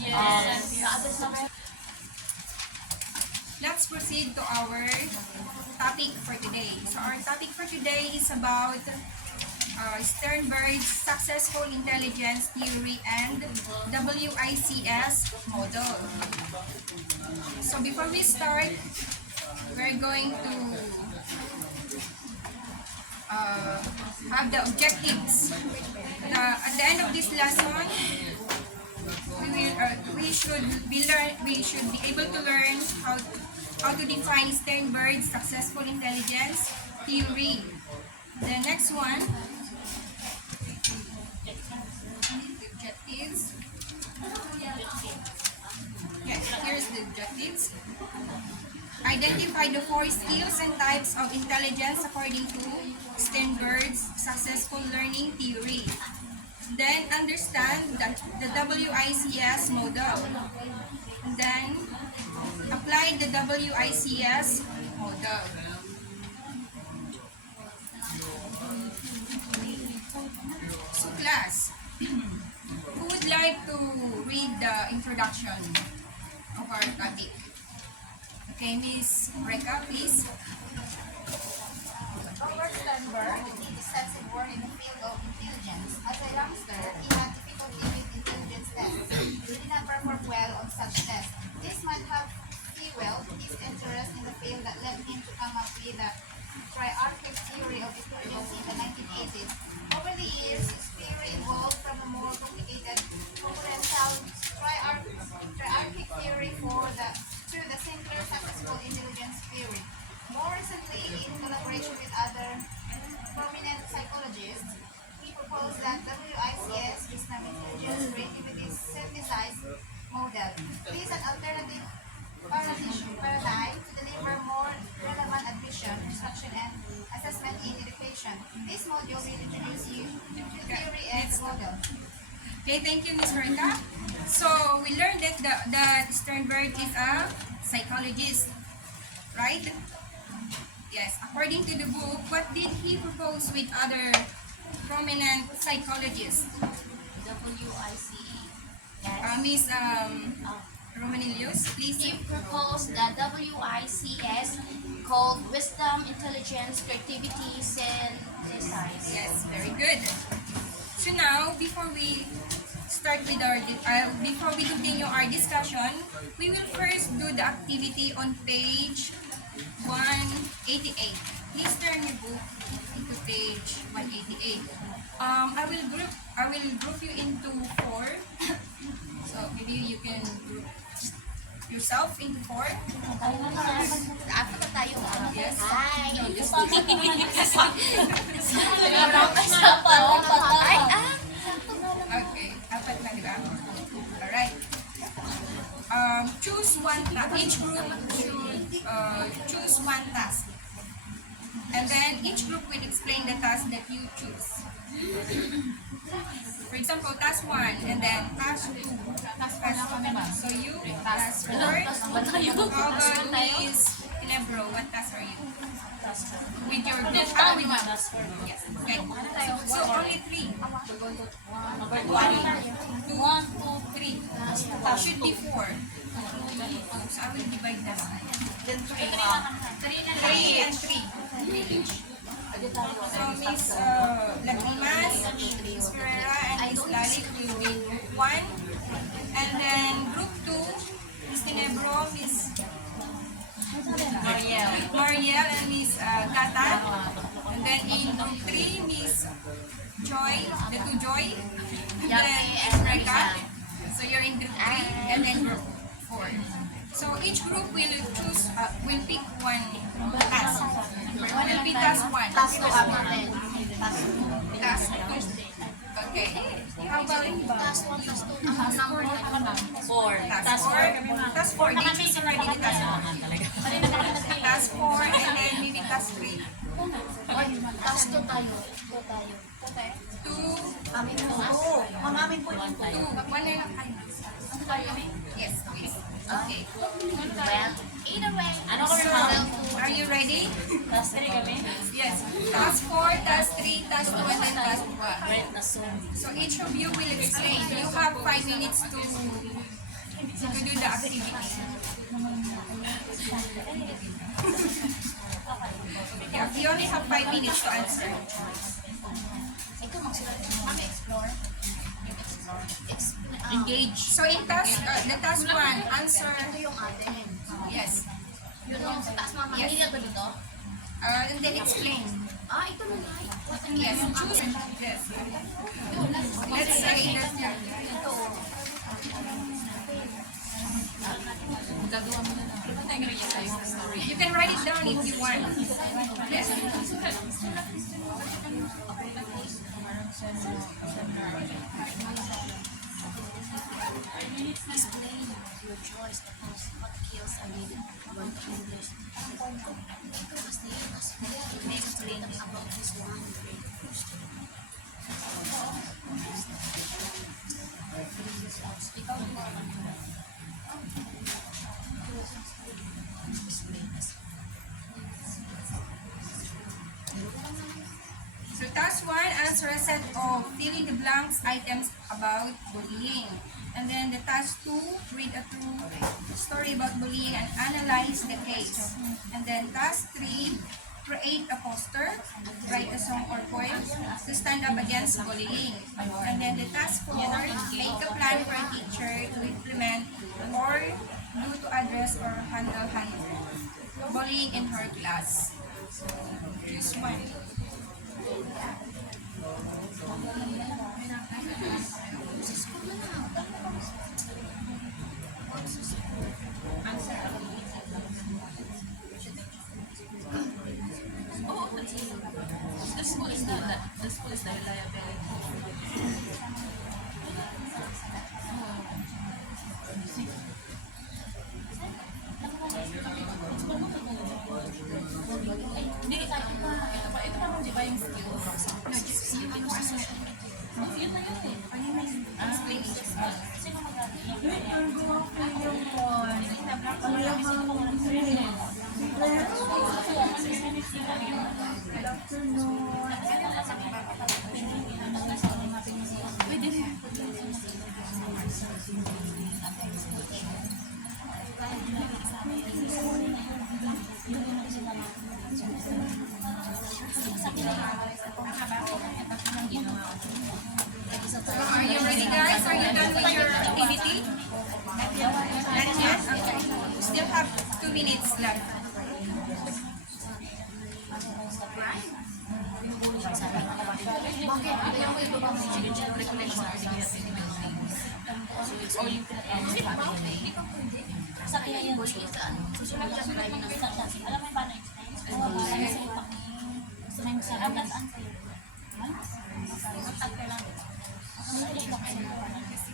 Yes. Let's proceed to our topic for today. So our topic for today is about Sternberg's Successful Intelligence Theory and WICS model. So before we start, we're going to have the objectives. At the end of this lesson, we should be able to learn how to define Sternberg's Successful Intelligence Theory. The next one, objectives. Yes, here's the objectives. Identify the 4 skills and types of intelligence according to Sternberg's Successful Learning Theory. Then understand the WICS model. Then apply the WICS model. So class, who would like to read the introduction of our topic? Okay, Miss Reka, please. Robert Sternberg did extensive work in the field of intelligence. As a youngster, he had difficulty with intelligence tests. He did not perform well on such tests. This might have fueled his interest in the field that led him to come up with the triarchic theory of intelligence in the 1980s. Over the years, his theory evolved from a more complicated, componential triarchic theory to the simpler successful intelligence theory. More recently, in collaboration with other prominent psychologists, he proposed that WICS, Wisdom Intelligence Creativity Synthesized Model, is an alternative paradigm to deliver more relevant admission, instruction, and assessment in education. This module will introduce you to theory and model. Okay, thank you, Ms. Reka. So, we learned that Sternberg is a psychologist, right? Yes, according to the book, what did he propose with other prominent psychologists? WICE. Miss Romanilius, please. He proposed the WICS called Wisdom, Intelligence, Creativity, Synthesize. Yes, very good. So now, before we start with before we continue our discussion, we will first do the activity on page 188. Please turn your book into page 188. I will group you into 4. So maybe you can group yourself into 4. Ako na tayo. Yes. Hi! No, just okay. Apat na, di ba? Alright. Choose one task. Each group should choose one task. And then each group will explain the task that you choose. For example, task 1 and then task 2. So you, task 4. How about Miss Inebro? What task are you? With your group. Yes. Okay. So only 3. 1, 2, 3. Should be 4. So I will divide that. 3 and 3. So Miss Lagrimas, Miss Ferreira, and Miss Lalit will be group 1. And then group 2, Miss Tinebro, Miss Mariel, and Miss Gata. And then in group 3, Miss Joy, the 2 Joy. And then Miss Reka. So you're in group 3 and then group 4. So each group will choose, will pick one task. What will be task 1? Task 2 ako rin. Task 2. Okay. How about Task 1, task 2. Number 4. task 4? Task 4. Did you already the task 4? Task 4 and then maybe task 3. Task 2 tayo. 2. Amin po. Amin po. 2. 1 na lang kayo. Yes, please. Okay. Well, either way. Are you ready? Task 3 kami? Yes. Task 4, task 3, task 2, and then task 1. So each of you will explain. You have 5 minutes to do the activity. Yeah, you only have 5 minutes to answer. Engage. So in task, the task 1, answer. Yes. Yun ang sa taas mga Yes. kanina to dito. And then explain. Ito na nga. Yes, choose. Yes. Let's say that Gagawa mo na lang. Story. you can write it down if you want. Yes. Explain your choice tapos what skills are needed for English. Ito kasi may explain about this one. So task 1, answer a set of fill in the blanks items about bullying. And then the task 2, read a true story about bullying and analyze the case. And then task 3, create a poster, write a song or poem to stand up against bullying. And then the task 4, make a plan for a teacher to implement or do to address or handle bullying in her class. Choose one. The school is the liability. Hindi, ito pa di ba yung skills? Yun na yun eh. Are you ready, guys? Are you done with your activity? Not yet? Okay. Still have 2 minutes left. Sa kaya yan, susunod ka sa live ng alam mo yung paano explain? Gusto mo yung sabi na saan kayo?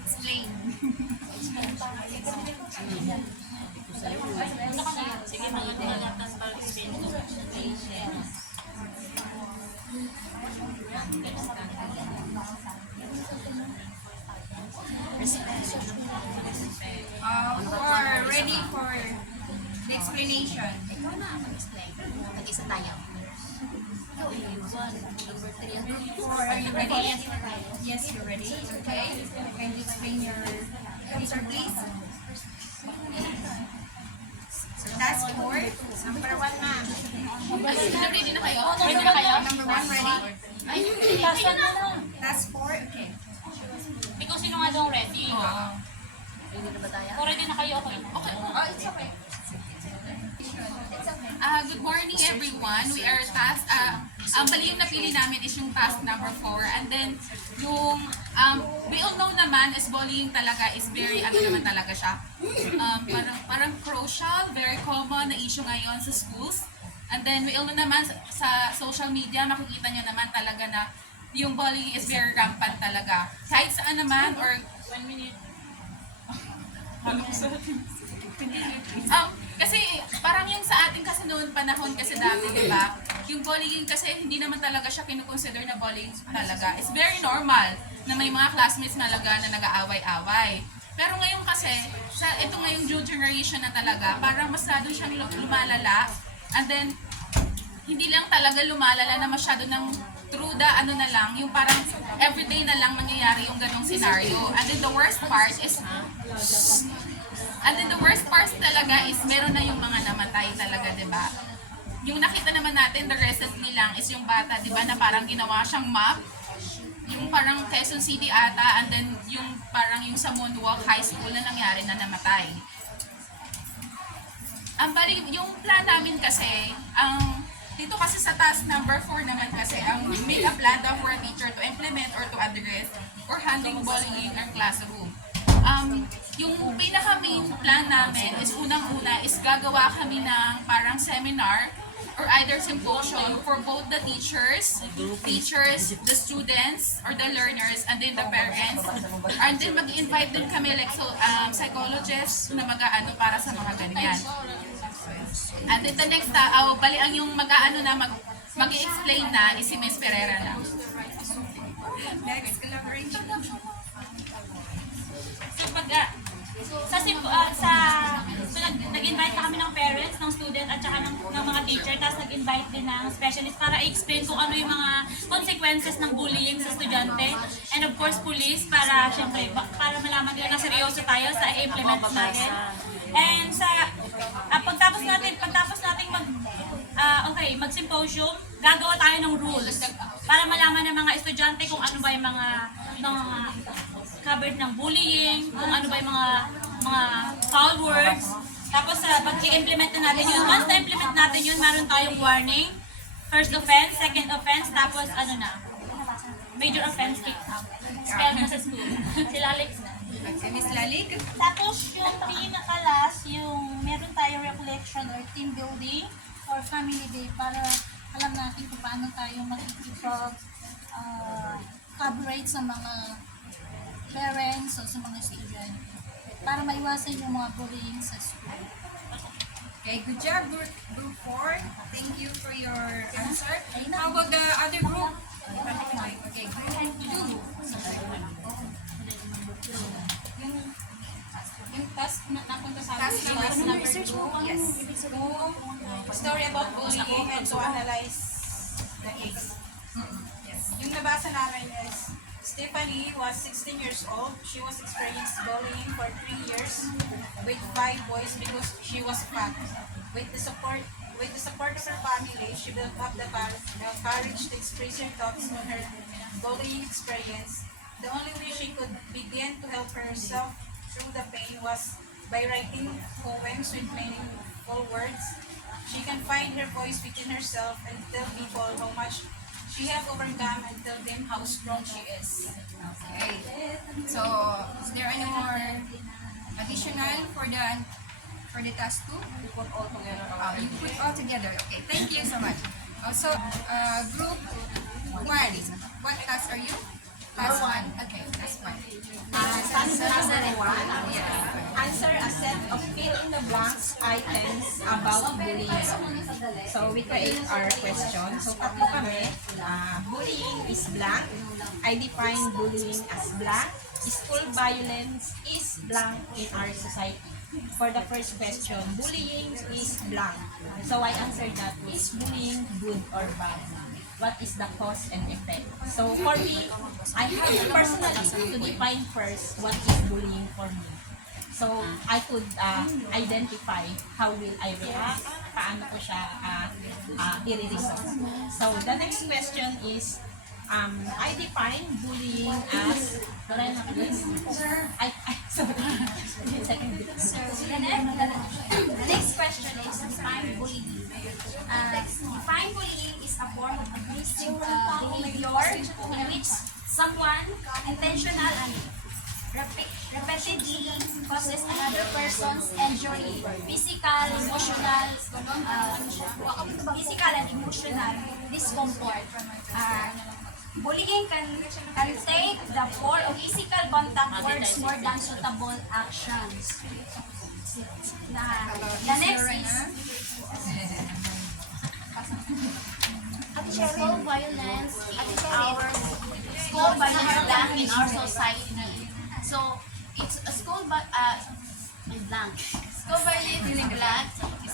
Explain. Sige, mga tinalatas para explain ko. Who are ready for the explanation? Ikaw na mag-explain. Mag-isa tayo. Ikaw eh, one, number 3. Are you ready? Yes, you're ready. Okay. Can you explain your answer, please? So task 4. Number 1, ma'am. Ready na kayo? Ready na kayo? Number 1, ready? Ay, task na. Task 4, okay. Ikaw sino nga daw ready? Oo. Ready na ba tayo? Kung ready na kayo, okay. Okay. Oh, it's okay. Good morning everyone. We are task, ang bali yung napili namin is yung task number 4. And then, yung, we all know naman is bullying talaga is very, naman talaga siya. Parang crucial, very common na issue ngayon sa schools. And then, we all know naman sa social media, makikita nyo naman talaga na yung bullying is very rampant talaga. Kahit saan naman, or 1 minute. Kasi parang yung sa ating kasi noon panahon kasi dati, di ba? Yung bullying kasi hindi naman talaga siya kinukonsider na bullying talaga. It's very normal na may mga classmates talaga na nag-aaway-away. Pero ngayon kasi, ito ngayong new generation na talaga, parang masyado siyang lumalala. And then, hindi lang talaga lumalala na masyado ng through the ano na lang, yung parang everyday na lang nangyayari yung ganong scenario. And then the worst part talaga is meron na yung mga namatay talaga, di ba? Yung nakita naman natin, the recently lang is yung bata, di ba, na parang ginawa siyang map. Yung parang Quezon City ata, and then yung parang yung sa Monwalk High School na nangyari na namatay. Ang bali, yung plan namin kasi, dito kasi sa task number 4 naman kasi, ang make a plan for a teacher to implement or to address or handling bullying in our classroom. Yung pinaka-main plan namin is unang-una is gagawa kami ng parang seminar or either symposium for both the teachers, the students, or the learners, and then the parents. And then mag-invite din kami like psychologists na mag-aano para sa mga ganyan. And then the next, bali ang yung mag-aano na mag-explain na is si Ms. Pereira na. Next, collaboration. Nag-invite pa kami ng parents, ng student at saka ng mga teacher, tapos nag-invite din ng specialist para i-explain kung ano yung mga consequences ng bullying sa estudyante, and of course police para syempre para malaman nila na seryoso tayo sa i-implement natin. And pagtapos natin mag-symposium, gagawa tayo ng rules para malaman ng mga estudyante kung ano ba yung mga covered ng bullying, kung ano ba yung mga foul words. Tapos pag-i-implement na natin yun. Once na-implement natin yun, meron tayong warning. First offense, second offense, tapos major offense, kicked out. Expelled na sa school. Sila Alex na. Okay, Ms. Lalik. Tapos yung pinaka-last, yung meron tayong reflection or team building or family day para alam natin kung paano tayo makikipag-collaborate sa mga parents o sa mga student para maiwasan yung mga bullying sa school. Okay, good job, group 4. Thank you for your answer. How about the other group? Okay, group 2. Yung task na napunta sa Task number 2. Yes. Story about bullying and to analyze the case. Yung nabasa namin is Stephanie was 16 years old. She was experienced bullying for 3 years with 5 boys because she was fat. With the support of her family, she built up the courage to express her thoughts on her bullying experience. The only way she could begin to help herself through the pain was by writing poems with meaningful words. She can find her voice within herself and tell people how much she has overcome and tell them how strong she is. Okay. So, is there any more additional for the task 2? You put all together. You put all together. Okay. Thank you so much. Also, group 1. What task are you? Task 1. Okay. Task 1. Answer a set of fill-in-the-blanks items about bullying. So, we create our question. So, tatlo kami. Bullying is blank. I define bullying as blank. School violence is blank in our society. For the first question, bullying is blank. So, I answered that, is bullying good or bad? What is the cause and effect? So for me, I have personally to define first what is bullying for me. So I could identify how will I react, paano ko siya i-resolve. So the next question is, I define bullying as Lorena, please. Sorry. The next question is define bullying. Define bullying is a form of abusive behavior in which someone intentional and repeatedly causes another person's injury, physical and emotional discomfort. Bullying can take the form of physical contact towards more than suitable actions. The next is school violence in our society. So it's a school violence in blank is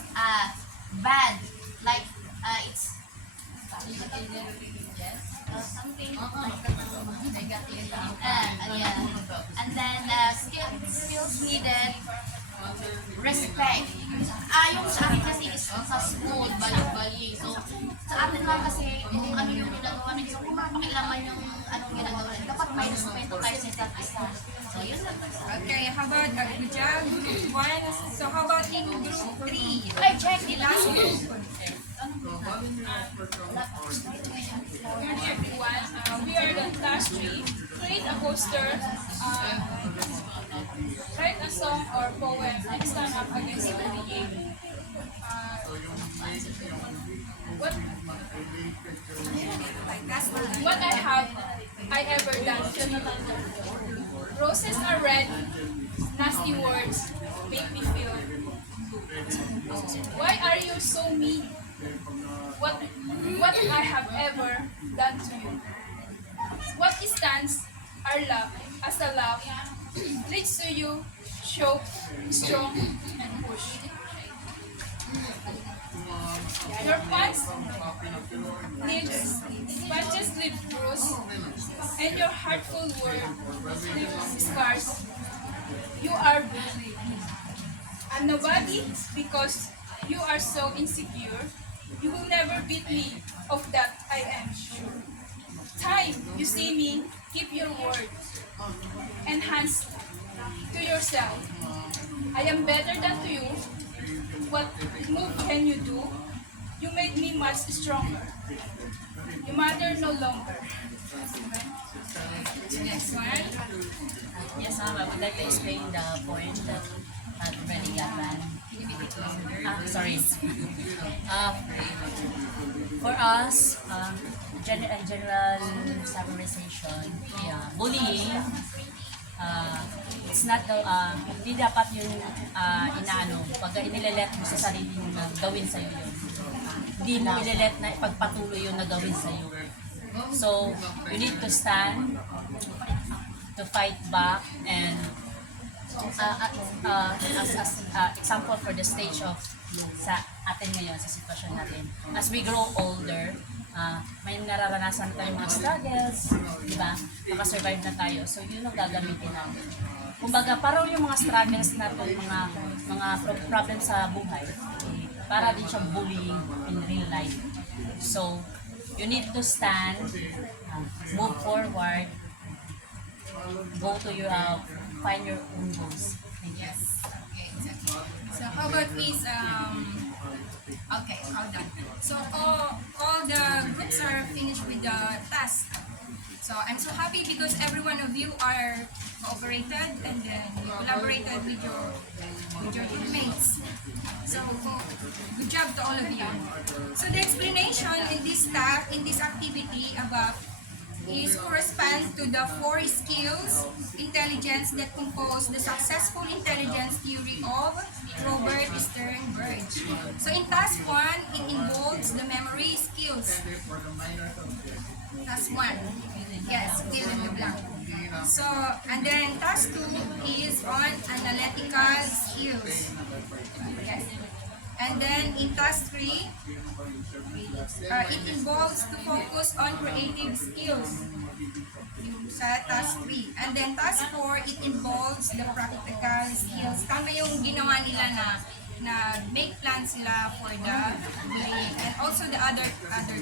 bad, like it's Something like negative. And then skills needed, respect. Yung sa akin kasi is sa school, balik-balik. So, sa atin lang kasi, kung ano yung ginagawa nila, so kung mapakilaman yung anong ginagawa nila, dapat may respeto tayo sa isa't isa. So, yun lang. Okay, how about good job, group 1? So how about in group 3? Ay, check it out. Good morning everyone. We are the class 3. Create a poster, write a song or poem and stand up against bullying. What I ever done to you? Roses are red, nasty words make me feel. Why are you so mean? What I have ever done to you? What stands our love as a love leads to you, show, strong, and push. Your pants leave bruised, and your heartful word leaves scars. You are bullied. I'm nobody because you are so insecure. You will never beat me, of that I am sure. Time you see me, keep your word. Enhance to yourself. I am better than to you. What move can you do? You made me much stronger. You matter no longer. Next one. Yes, ma'am. I would like to explain the point that had already gotten. Sorry. For us, general summarization, bullying, it's not the, hindi dapat yung inaano, pag inilelet mo sa sarili mo na gawin sa'yo yun. Hindi mo inilelet na ipagpatuloy yun na gawin sa'yo. So, you need to stand, to fight back, and as example for the stage of sa atin ngayon, sa sitwasyon natin. As we grow older, may nararanasan tayong mga struggles, di ba? Nakasurvive na tayo. So, yun ang gagamitin natin. Kumbaga, parang yung mga struggles natin, mga problems sa buhay, para din siyang bullying in real life. So, you need to stand, move forward, go to your, find your own goals. Thank you. So how about this, okay, hold on. So all the groups are finished with the task. So I'm so happy because every one of you are cooperated and then you collaborated with your teammates. So good job to all of you. So the explanation in this activity above is correspond to the 4 skills intelligence that compose the successful intelligence theory of Robert Sternberg. So in task 1, it involves the memory skills. Task 1, yes, fill in the blank. So, and then task 2 is on analytical skills. Yes. And then in task 3, it involves to focus on creative skills. Yung sa task 3. And then task 4, it involves the practical skills. Tama yung ginawa nila na make plans sila for the bullying and also the other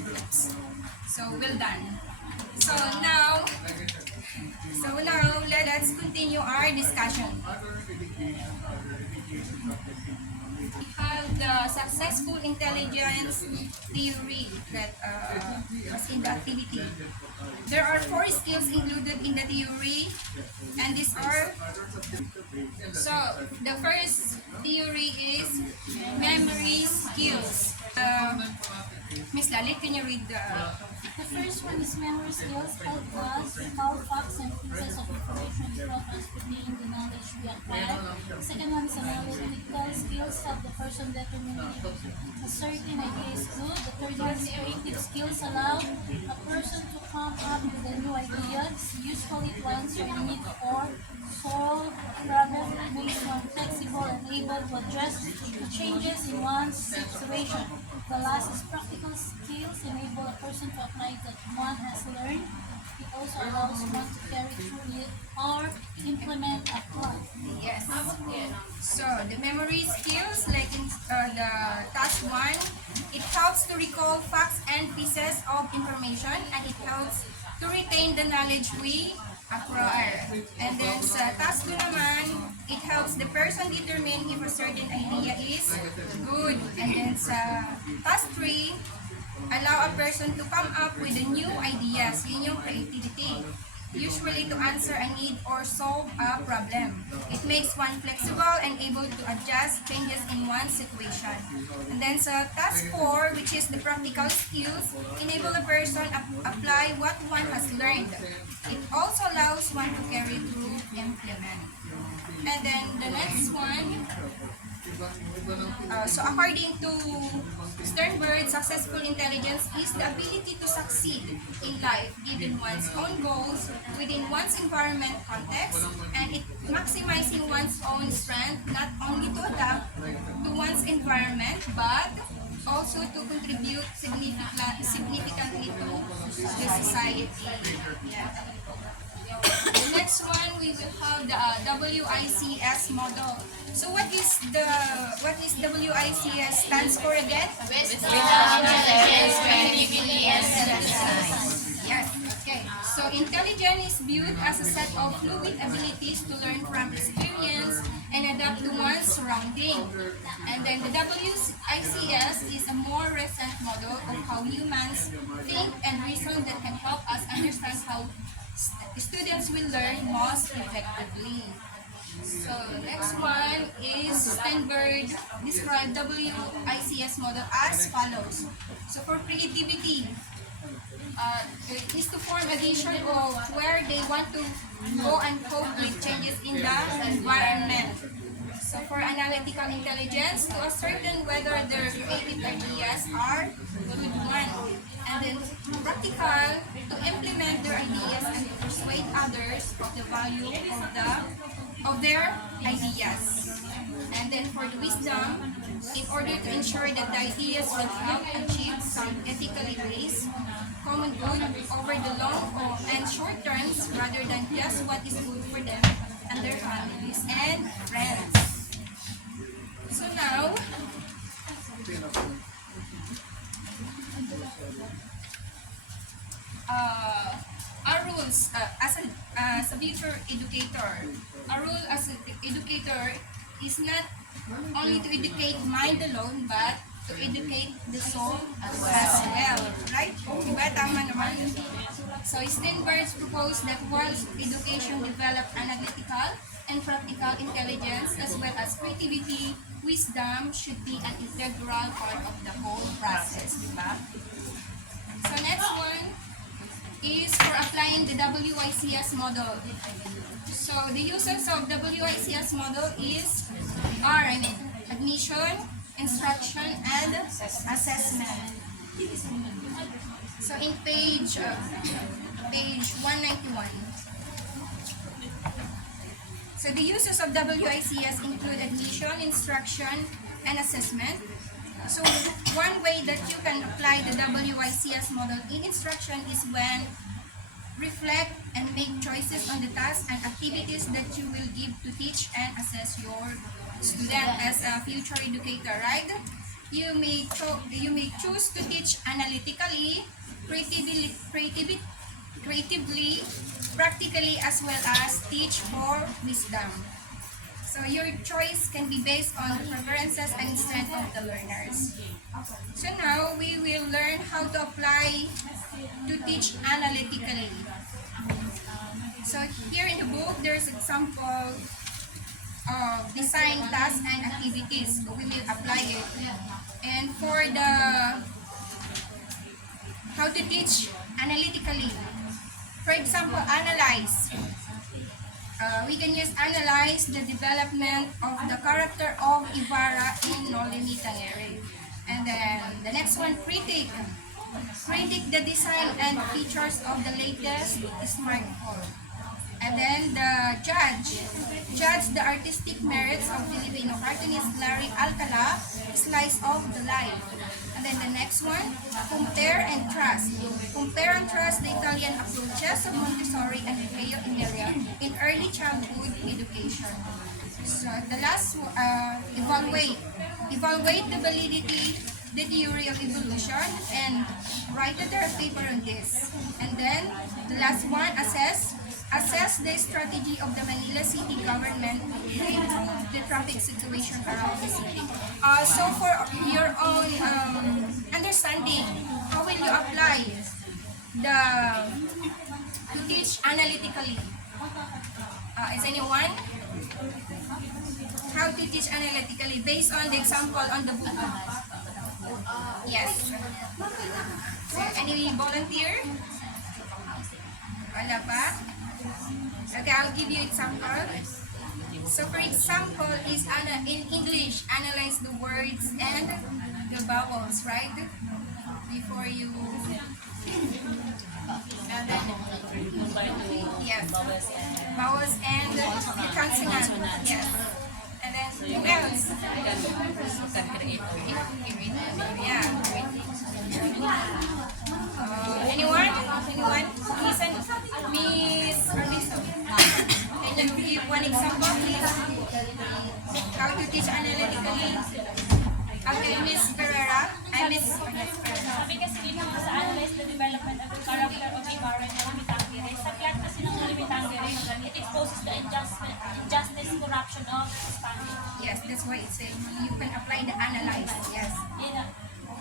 groups. So well done. So now let us continue our discussion. We have the successful intelligence theory that was in the activity. There are 4 skills included in the theory, and these are, so the first theory is memory skills. Miss Lalit, can you read the... The first one is memory skills, help us recall facts and pieces of information from us within the knowledge we acquire. The second one is analytical skills, help the person determine a certain idea is good. The third one is creative skills, allow a person to come up with a new ideas, usually to answer a need or solve problems, makes one flexible and able able to address the changes in one's situation. The last is practical skills enable a person to apply that one has learned. It also allows one to carry through it or implement a plan. Yes. So the memory skills, like in the task 1, it helps to recall facts and pieces of information, and it helps to retain the knowledge we acquire. And then sa task 2 naman, it helps the person determine if a certain idea is good. And then sa task 3, allow a person to come up with a new ideas. Yun yung creativity. Usually to answer a need or solve a problem. It makes one flexible and able to adjust changes in one's situation. And then sa task 4, which is the practical skills, enable a person apply what one has learned. It also allows one to carry through implement. And then the next one, so according to Sternberg, successful intelligence is the ability to succeed in life given one's own goals within one's environment context, and it maximizing one's own strength not only to adapt to one's environment but also to contribute significantly to the society. The next one, we will have the WICS model. So what is WICS stands for again? Wisdom, intelligence, creativity, and self-design. Yes. Okay. So intelligence is viewed as a set of fluid abilities to learn from experience and adapt to one's surrounding. And then the WICS is a more recent model of how humans think and reason that can help us understand how students will learn most effectively. So next one is Sternberg described WICS model as follows. So for creativity, it is to form a vision of where they want to go and cope with changes in the environment. So for analytical intelligence, to ascertain whether their creative ideas are good one. And then practical, to implement their ideas and to persuade others of the value of their ideas. And then for the wisdom, in order to ensure that the ideas will help achieve some ethically based common good over the long and short terms rather than just what is good for them and their families and friends. So now, our rules as a future educator. Our role as an educator is not only to educate mind alone, but to educate the soul as well. Right? Diba? Tama naman. So Sternberg proposed that while education develop analytical and practical intelligence as well as creativity, wisdom should be an integral part of the whole process. Diba? So next one is for applying the WICS model. So the uses of WICS model are admission, instruction, and assessment. So in page 191. So the uses of WICS include admission, instruction, and assessment. So one way that you can apply the WICS model in instruction is when reflect and make choices on the tasks and activities that you will give to teach and assess your student as a future educator, right? You may choose to teach analytically, creatively, practically, as well as teach for wisdom. So your choice can be based on the preferences and strength of the learners. So now we will learn how to apply to teach analytically. So here in the book, there's example of design tasks and activities. We will apply it. And for the how to teach analytically, for example, analyze. We can use analyze the development of the character of Ibarra in Nolini Tangere. And then the next one, critic. Critic the design and features of the latest smartphone. And then the judge the artistic merits of Filipino cartoonist Larry Alcala, Slice of the Life. And then the next one, compare and trust. Compare and trust the Italian approaches of Montessori and Reggio Emilia in early childhood education. So the last, evaluate. Evaluate the validity, the theory of evolution, and write a third paper on this. And then the last one, assess. Assess the strategy of the Manila City government to improve the traffic situation around the city. So for your own understanding, how will you apply to teach analytically? Is anyone? How to teach analytically based on the example on the book? Yes. So, any volunteer? Wala pa? Okay, I'll give you example. So for example, is in English, analyze the words and the vowels, right? Before you... And then, yes. Vowels and the consonant. Yes. And then, who else? Yeah. Anyone? Anyone? Listen, Miss Arviso. Can you give one example, please? How to teach analytically? Okay, Miss Ferreira. Miss Ferreira. Sabi kasi dito sa analyze the development of the character of a current limitangere. Sa plot kasi ng limitangere, it exposes the injustice, corruption of Spanish. Yes, that's why it's saying you can apply the analyze. Yes.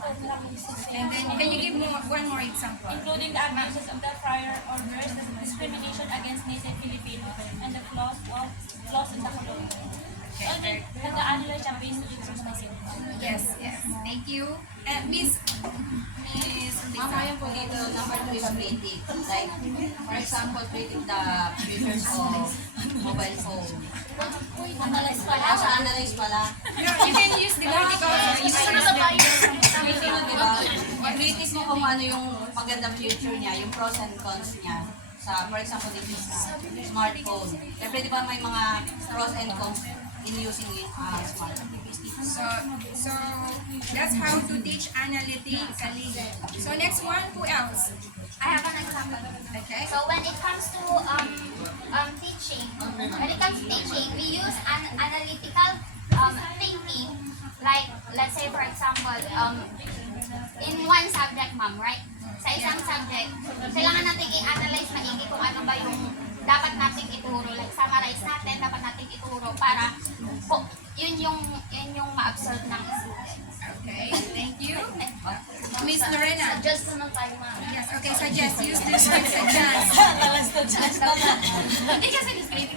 And then, can you give one more example? Including the abuses of the prior orders, the discrimination against native Filipinos, and the flaws in the colonial. So, nag-a-analyze siya based on its specific. Yes, yes. Thank you. Miss Mamaya po dito, number 2 is creative. Like, for example, creative the features of mobile phone. Analyze pala. Sa analyze pala. No, you can use the vertical. You can use the Creative, di ba? Creative mo kung ano yung magandang future niya, yung pros and cons niya. Sa, for example, dito sa smartphone. Siyempre, di ba may mga pros and cons in using smartphone. So that's how to teach analytically. So next one, who else? I have an example. Okay. So when it comes to teaching, we use an analytical thinking. Like, let's say for example, in one subject, ma'am, right? Sa isang subject, kailangan natin i-analyze maigi kung ano ba yung dapat nating ituro. Like, summarize natin, dapat nating ituro para yun yung ma-absorb ng student. Okay, thank you. Miss Lorena. Suggest naman tayo, ma'am. Yes, okay, suggest. Use this word, suggest. Hindi kasi discreet.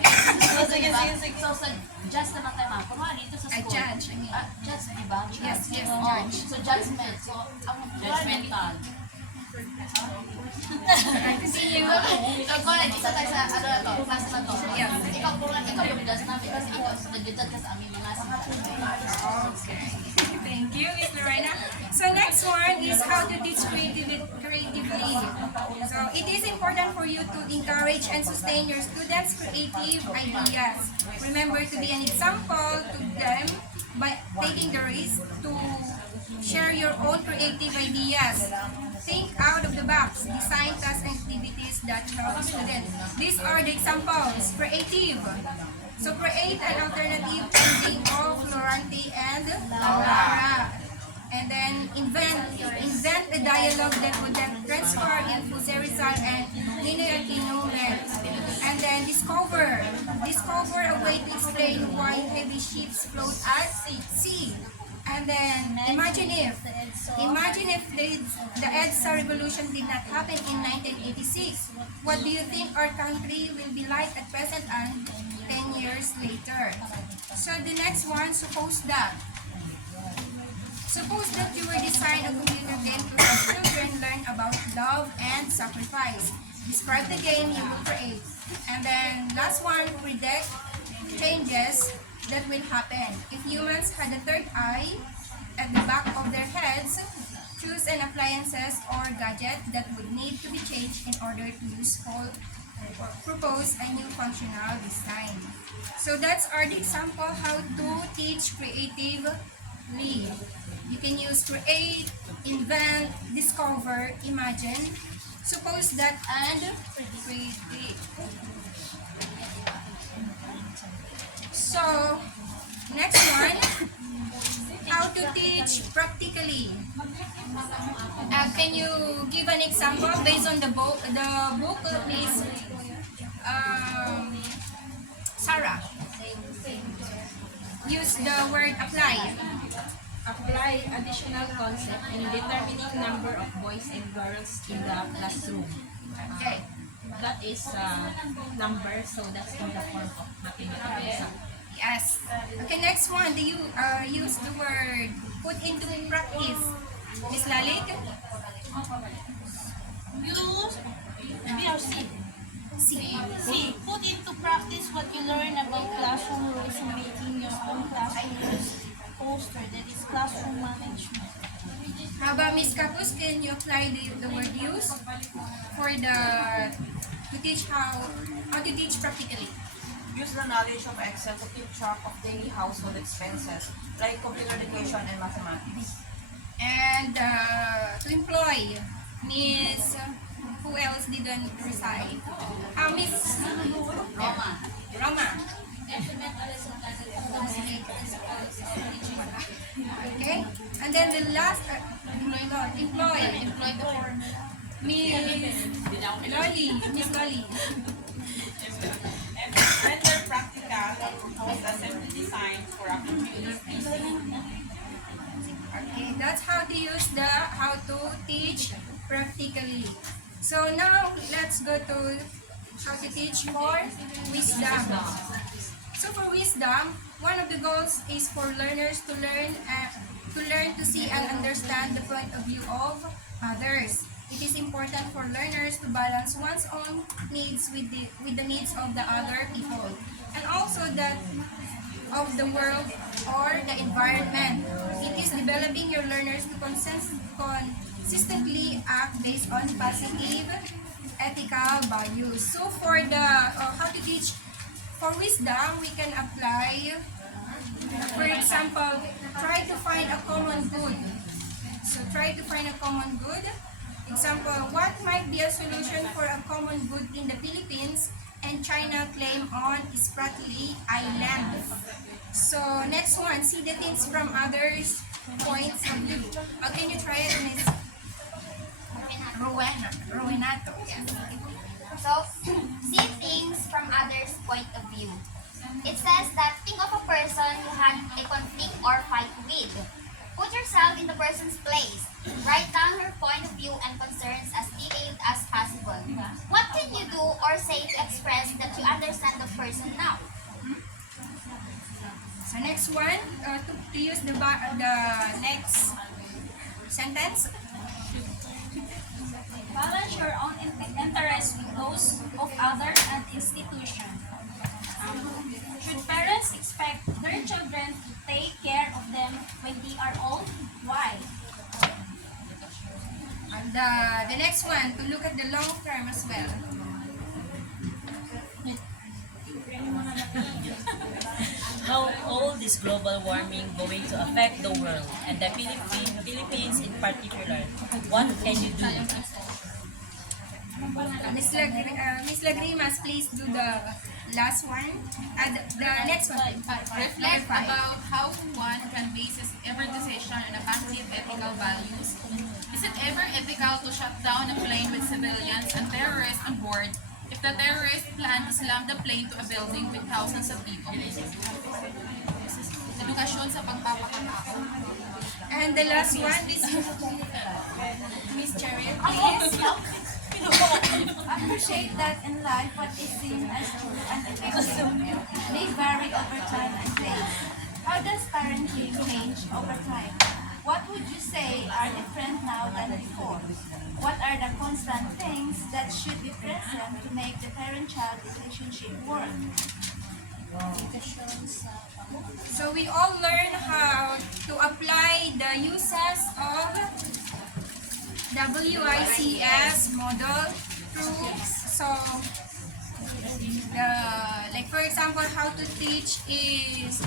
So, suggest naman tayo, ma'am. Kunwari, ito sa I school. judge, I mean. Judge, di ba? Yes, yes, Oo. judge. So, judgment. So, ang Judgmental. Continue. So, correct. Isa tayo sa, ano na to, class na to. Yeah. Ikaw yung judge namin kasi ikaw nag-judge ka sa aming mga sinasabi. Okay. Thank you, Miss Lorena. So next one is how to teach creatively. So it is important for you to encourage and sustain your students' creative ideas. Remember to be an example to them by taking the risk to share your own creative ideas. Think out of the box. Design tasks and activities that help students. These are the examples. Creative. So create an alternative ending of Florante and Laura. And then invent a dialogue that would then transfer in Jose Rizal and Ninoy Aquino. And then discover a way to explain why heavy ships float at sea. And then imagine if the EDSA revolution did not happen in 1986. What do you think our country will be like at present and 10 years later? So the next one, suppose that you will design a computer game to help children learn about love and sacrifice. Describe the game you will create. And then last one, predict changes that will happen. If humans had a third eye at the back of their heads, choose an appliances or gadget that would need to be changed in order to propose a new functional design. So that's our example how to teach creatively. You can use create, invent, discover, imagine, suppose that, and predict. So, next one, how to teach practically. Can you give an example based on the book? The book is Sarah. Use the word apply. Apply additional concept in determining number of boys and girls in the classroom. Okay. That is number, so that's in the form of mathematical. Yes. Okay, next one. Do you use the word put into practice? Miss Lalit? Use BRC. See, put into practice what you learn about classroom rules and making your own classroom poster, that is classroom management. How about Miss Kapus? Can you apply the word use for to teach how to teach practically? Use the knowledge of Excel to keep track of daily household expenses, like computer education and mathematics. And to employ, Miss, who else didn't recite? Miss Roma. Okay, and then the last employ the form. Miss Lolly. Render practical or propose assembly design for a computer PC. Okay, that's how to use how to teach practically. So now let's go to how to teach for wisdom. So for wisdom, one of the goals is for learners to learn to see and understand the point of view of others. It is important for learners to balance one's own needs with the needs of the other people, and also that of the world or the environment. It is developing your learners to consistently act based on positive ethical values. So for the how to teach for wisdom, we can apply, for example, try to find a common good. So try to find a common good. Example, what might be a solution for a common good in the Philippines and China claim on Spratly Island? So next one, see the things from others' points of view. Can you try it, Miss Rowenato? Yes. So, see things from others' point of view. It says that think of a person you had a conflict or fight with. Put yourself in the person's place. Write down her point of view and concerns as detailed as possible. What can you do or say to express that you understand the person now? So next one, to use the next sentence. Balance your own interests with those of others and institutions. Should parents expect their children to take care of them when they are old? Why? And the next one, to look at the long term as well. How old is global warming going to affect the world and the Philippines in particular? What can you do? Miss Lagrimas, please do the last one. The next one. Reflect about how one can base every decision on a positive ethical values. Is it ever ethical to shut down a plane with civilians and terrorists on board if the terrorists plan to slam the plane to a building with thousands of people? Edukasyon sa pagpapakatao. And the last one is Miss Cherry, please. Appreciate that in life what is seen as true and effective may vary over time and place. How does parenting change over time? What would you say are different now than before? What are the constant things that should be present to make the parent-child relationship work? So we all learn how to apply the uses of WICS model through. So like for example, how to teach is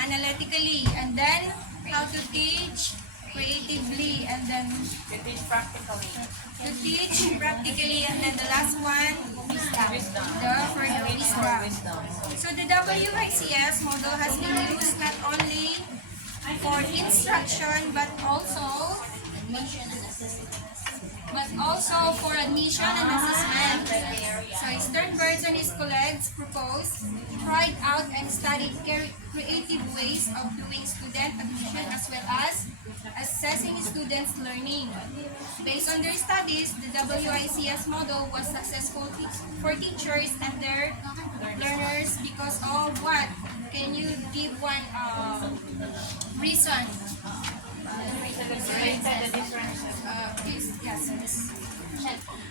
analytically, and then how to teach creatively, and then To teach practically. to teach practically, and then the last one, wisdom. For the wisdom. So the WICS model has been used not only for instruction but also for admission and assessment. So Sternberg and his colleagues proposed, tried out and studied creative ways of doing student admission as well as assessing students' learning. Based on their studies, the WICS model was successful for teachers and their learners because of what? Can you give one reason? Yes,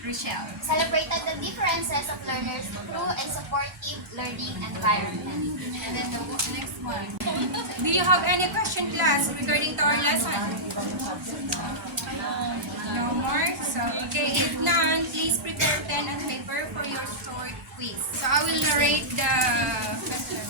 Rochelle. Celebrated the differences of learners through a supportive learning environment. And then the next one. Do you have any question, class, regarding to our lesson? No more? So, okay, if none, please prepare pen and paper for your short quiz. So, I will narrate the question.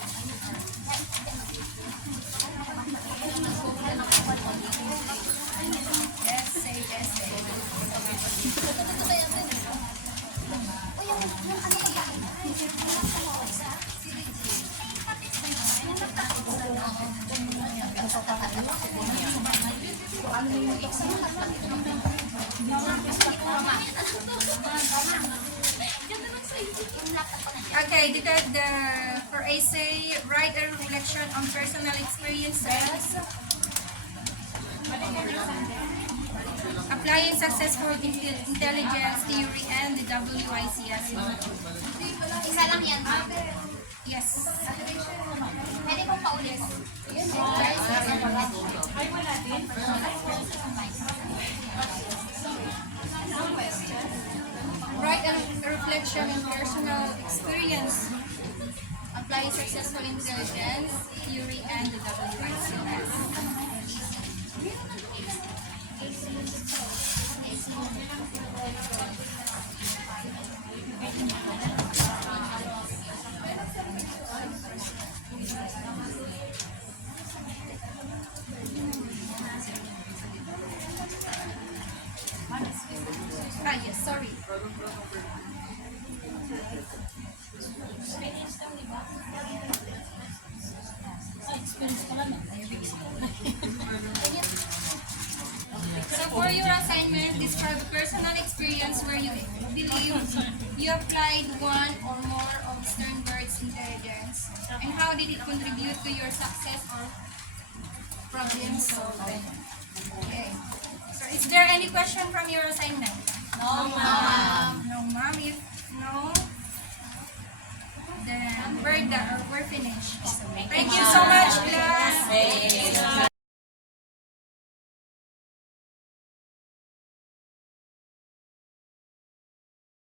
Okay, for essay, write a reflection on personal experiences. Applying successful intelligence theory and the WICS. Isa lang yan, ma'am. Yes. Pwede kong paulit po. Write a reflection on personal experience. Apply successful intelligence theory and the WICS. Yes, sorry. So for your assignment, describe a personal experience where you believe you applied one or more of Sternberg's intelligence, and how did it contribute to your success or problem solving? Okay. So is there any question from your assignment? No, ma'am. No, ma'am. If no, then we're done or we're finished. Thank you so much, class.